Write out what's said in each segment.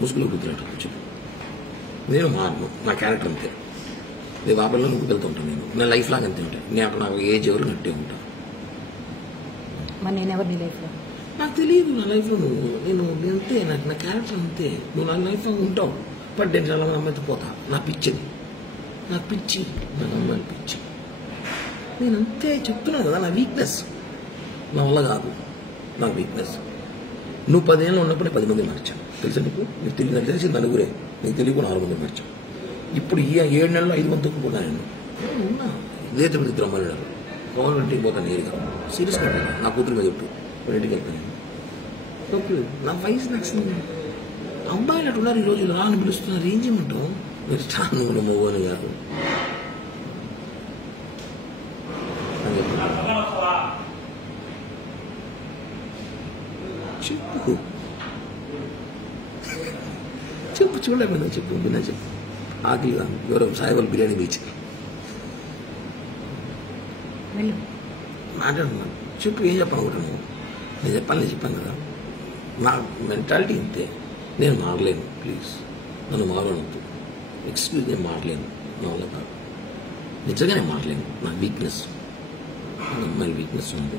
ముసుగులో గుర్తున్నట్టు చెప్పు. నేను మారను, నా క్యారెక్టర్ అంతే. నేను ఆ పిల్లలు నువ్వు వెళ్తుంటాను. నేను లైఫ్ లాగా అంతే ఉంటాను. నాకు ఏజ్ ఎవరు నట్టే ఉంటాను. మరి నేను ఎవరు నీ లైఫ్లో? నాకు తెలియదు నా లైఫ్లో నేను అంతే. నాకు నా క్యారెక్టర్ అంతే. నువ్వు నా లైఫ్లో ఉంటావు. బట్ నేను చాలా అమ్మాయితో పోతా. నా పిచ్చిది, నాకు పిచ్చి, నాకు అమ్మాయిలు పిచ్చి. నేను అంతే చెప్తున్నాను కదా. నా వీక్నెస్ నా వల్ల కాదు, నా వీక్నెస్. నువ్వు 10 ఏళ్ళు ఉన్నప్పుడే 10 మంది మార్చావు తెలుసా నీకు? నీకు తెలియదు, తెలిసి నలుగురే, నీకు తెలియకుండా 6 మంది మార్చావు. ఇప్పుడు ఈ 7 నెలల్లో 5 మంది తొక్కుపోతా నేను. ఉన్నా ఇదే తిరుపతి ఇద్దరు అమ్మాయిలు గవర్నమెంట్ ఇంటికి పోతాను నేరుగా. సీరియస్గా నా కూతురు మీద చెప్పు, ఇంటికి వెళ్తాను నేను. నా వయసు నచ్చింది. అబ్బాయిలు అటు ఉన్నారు ఈరోజు, రాని పిలుస్తున్నారు. ఏం చేయమంటావు? మీరు స్టాండ్ కూడా మోగోని కాదు. చెప్పు చెప్పు, చూడలేకపోయినా చెప్పు, విన్నా చెప్పు. ఆకలి కాదు, ఎవరో సాయిబాబు బిర్యానీ బీచ్ మాట్లాడుతున్నాను. చెప్పు, ఏం చెప్పాలనుకుంటున్నాను? నేను చెప్పాను కదా. నా మెంటాలిటీ ఇంతే. నేను మారలేను, ప్లీజ్ నన్ను మారవద్దు. ఎక్స్క్యూజ్, నేను మారలేను, నా వల్ల కాదు. నిజంగా నేను మారలేను. నా వీక్నెస్, నా అమ్మాయిల వీక్నెస్ ఉంది.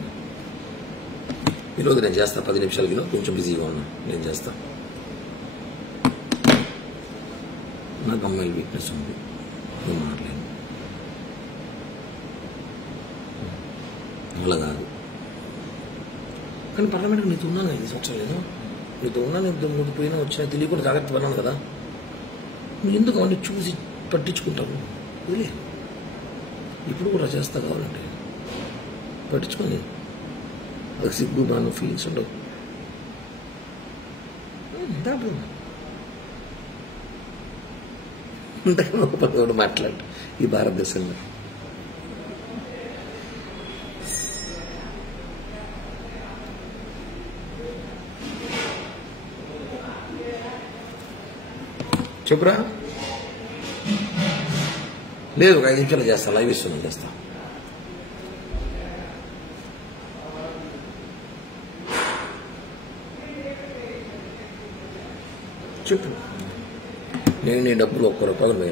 ఈరోజు నేను చేస్తా. 10 నిమిషాలకి కొంచెం బిజీగా ఉన్నా, నేను చేస్తా. నాకు అమ్మాయిల వీక్నెస్ ఉంది, నేను మారలేను, అలా కాదు. కానీ పర్లమెంట్కి నీతో ఉన్నాను 5 సంవత్సరాలు. నేను నీతో ఉన్నాను. ముందు పోయినా వచ్చినా తెలియకుండా జాగ్రత్త పడినాను కదా. నువ్వు ఎందుకు అవన్నీ చూసి పట్టించుకుంటావు? వదిలే. ఇప్పుడు కూడా చేస్తా కావాలంటే పట్టించుకొని. అది సిగ్గు బాను ఫీలింగ్స్ ఉండవు. ఇంతకన్నా మాట్లాడు ఈ భారతదేశంలో. చెప్పురా. లేదు, ఒక 5 నిమిషాలు చేస్తా. లైవ్ ఇస్తున్నాను, చేస్తా. చెప్పు. నేను నీ డబ్బులు ₹1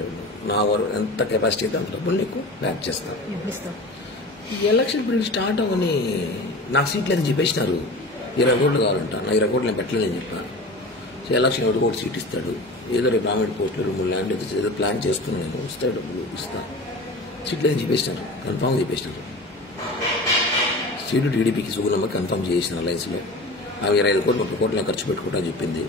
నా ఎంత కెపాసిటీ అయితే అంత డబ్బులు నీకు బ్యాక్ చేస్తాను. ఈ ఎలక్షన్ ఇప్పుడు స్టార్ట్ అవ్వని నాకు సీట్లు అని చెప్పేసినారు. 20 కోట్లు కావాలంట. నా 20 కోట్లు నేను పెట్టలేదని చెప్పాను. సో ఎలక్షన్ ఎవరికి ఒక సీట్ ఇస్తాడు. ఏదో రేపు గవర్నమెంట్ పోస్టులు 2-3 ల్యాండ్ ఏదో ప్లాన్ చేసుకుని నేను వస్తాడు, డబ్బులు ఇస్తాను. సీట్లు అని చెప్పేసినారు, కన్ఫామ్ చెప్పేసినారు. సీటు టీడీపీకి సుగుణమ్మ కన్ఫామ్ చేసిన లైన్స్లో. అవి 25 కోట్లు 30 కోట్లు ఖర్చు పెట్టుకుంటా చెప్పింది.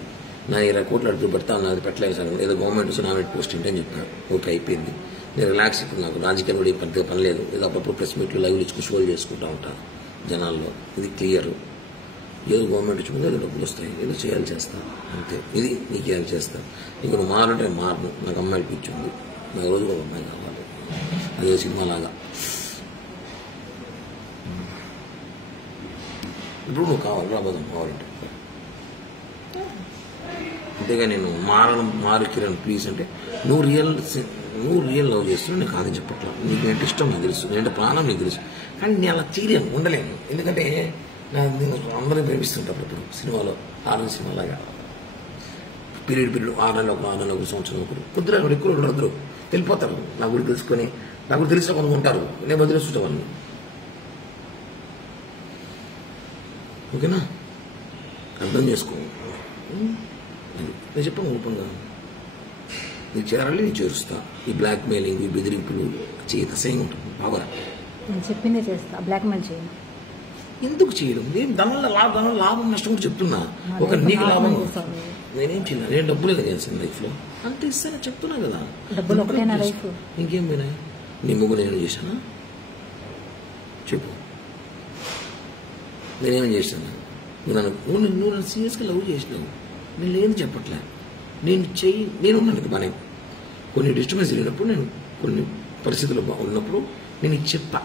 నా 20 కోట్లు అడుగు పెడతా, నాది పెట్టలేదు సార్. ఏదో గవర్నమెంట్ నామినేట్ పోస్ట్ ఏంటని చెప్పాను. ఓకే, అయిపోయింది. నేను రిలాక్స్. ఇప్పుడు నాకు రాజకీయం కూడా పెద్దగా పని లేదు. ఏదో అప్పుడప్పుడు ప్రెస్ మీట్లు లైవ్లు ఇచ్చుకుని షోలు చేసుకుంటూ ఉంటాను జనాల్లో. ఇది క్లియర్. ఏదో గవర్నమెంట్ ఇచ్చుకుంటే ఏదో డబ్బులు వస్తాయి, ఏదో చేయాలి చేస్తా అంతే. ఇది నీకు చేయాలి చేస్తా. ఇంక నువ్వు మారంటే మారను. నాకు అమ్మాయిలు పిచ్చి ఉంది. నాకు రోజు ఒక అమ్మాయి కావాలి. అదే సినిమా లాగా. ఇప్పుడు నువ్వు కావాలి, రాబోదాం కావాలంటే. అంతేగా నేను మారు కిరణ్ ప్లీజ్ అంటే నువ్వు రియల్ లవ్ చేస్తున్నావు. నేను కాదని చెప్పట్లా. నీకు ఏంటి ఇష్టం నాకు తెలుసు, నేనంటే ప్రాణం నీకు తెలుసు. కానీ నేను అలా చేయలేను, ఉండలేను. ఎందుకంటే నేను అందరినీ ప్రేమిస్తుంటాను. ఇప్పుడు సినిమాలో ఆనంద్ సినిమా లాగా పీరియడ్ 6 నెలలు, 6 నెలలు, 1 సంవత్సరం ఒకరు కొద్దిగా ఎక్కువ అందరూ వెళ్ళిపోతారు. నా గురించి తెలుసుకొని, నా గురించి తెలిసిన కొంత ఉంటారు. నేను వదిలేస్తుంటా వాళ్ళని. ఓకేనా? అర్థం చేసుకో. నేను చెప్పాను ఓపెన్గా. నీకు చేరాలి, నేను చేరుస్తా. ఈ బ్లాక్ మెయిలింగ్, ఈ బెదిరింపులు చేయక అసహ్యంగా ఉంటుంది. బాగా నేను చెప్పిందే చేస్తా, బ్లాక్మెయిల్ చేయను. ఎందుకు చేయడం? నేను దానివల్ల లాభం నష్టం కూడా చెప్తున్నా. ఒక నీకు లాభం నేనేం చేయను. నేను డబ్బులే కదా చేస్తాను లైఫ్లో. అంత ఇస్తాను చెప్తున్నా కదా. డబ్బులు ఒకటేనా లైఫ్? ఇంకేం పోయినా నీ ముగ్గు నేను చేశానా చెప్పు. నేనేమేం చేశాను? నువ్వు నన్ను సీరియస్గా లవ్ చేసినావు. నేను లేదు చెప్పట్లే. నేను ఉన్నాను బానే. కొన్ని డిస్టర్బెన్స్ జరిగినప్పుడు, నేను కొన్ని పరిస్థితులు ఉన్నప్పుడు నేను ఇది చెప్పా.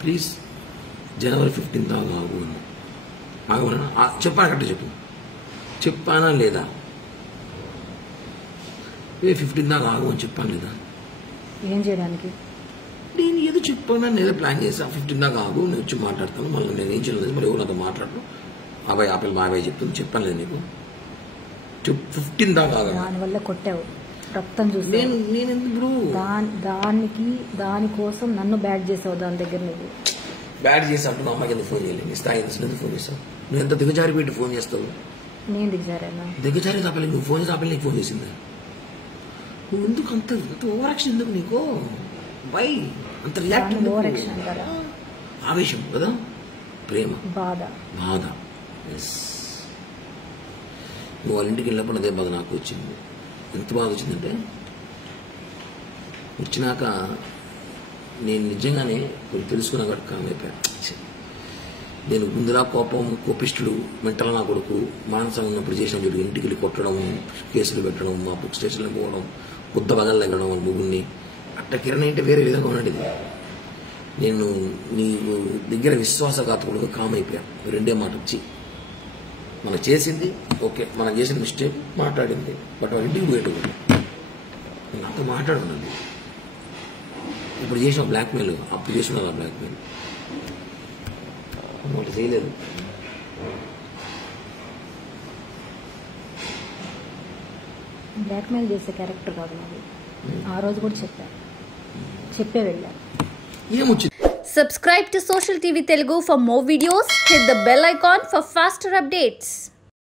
ప్లీజ్ జనవరి 15 దాకా ఆగు అని. ఆగమన్నా చెప్పాను కట్ట చెప్పు. చెప్పానా లేదా? 15 దాకా ఆగు అని చెప్పాను లేదా? ఏం చేయడానికి? నేను ఏదో చెప్పాను, నేను ఏదో ప్లాన్ చేసా. 15 దాకా ఆగు, నేను వచ్చి మాట్లాడతాను. మళ్ళీ నేను ఏం చేయలేదు. మరి ఎవరు నాతో మాట్లాడను. బాబాయ్ ఆపిల్ బాబాయ్ చెప్తుంది. చెప్పాను లేదు నీకు? 15 దాకా దానివల్ల కొట్టావు, రక్తం చూసి. నేను ఎందుకు బ్రో దానికోసం నన్ను బ్యాడ్ చేసావు. దాని దగ్గర నువ్వు బ్యాడ్ చేసినప్పుడు మా అమ్మాయికి ఎందుకు ఫోన్ చేయలేదు? నీ స్థాయి ఎందుకు ఫోన్ చేస్తావు? నువ్వు ఎంత దిగజారి పెట్టి ఫోన్ చేస్తావు? నేను దిగజారేనా? దిగజారి తాపలేదు. నువ్వు ఫోన్ తాపలేదు, నీకు ఫోన్ చేసింది. నువ్వు ఎందుకు అంత ఓవర్ యాక్షన్ ఎందుకు నీకు? బై అంత రియాక్ట్ ఓవర్ యాక్షన్ అంటారా? ఆవేశం కదా, ప్రేమ, బాధ. నువ్వు వాళ్ళ ఇంటికి వెళ్ళినప్పుడు అదే బాధ నాకు వచ్చింది. ఎంత బాధ వచ్చిందంటే, వచ్చినాక నేను నిజంగానే కొన్ని తెలుసుకున్నా కాబట్టి కామైపోయాను. నేను ముందులా కోపిష్టుడు, మెంటల్ నా కొడుకు, మానసం ఉన్నప్పుడు చేసిన చూడు, ఇంటికి వెళ్ళి కొట్టడం, కేసులు పెట్టడం, మా బుక్ స్టేషన్లో పోవడం, బుద్ధ బగలు తగ్గడం వాళ్ళ ముగ్గురిని. అట్ట కిరణ్ అంటే వేరే విధంగా ఉన్నది. నేను నీ దగ్గర విశ్వాసఘాతకుడుగా కామైపోయాను. రెండే మాట వచ్చి మనం చేసింది ఓకే, మనం చేసిన మిస్టేక్ మాట్లాడింది, బట్ వాళ్ళ ఇంటికి పోయేటప్పుడు నేను నాతో మాట్లాడున్నాను. ఇప్పుడు చేసిన బ్లాక్మెయిల్, అప్పుడు చేసిన బ్లాక్మెయిల్ ఒకటి చేయలేదు. బ్లాక్మెయిల్ చేసే క్యారెక్టర్ కాదు నాది. ఆ రోజు కూడా చెప్పే వెళ్ళా. ఏమొచ్చింది? Subscribe to Social TV Telugu for more videos. Hit the bell icon for faster updates.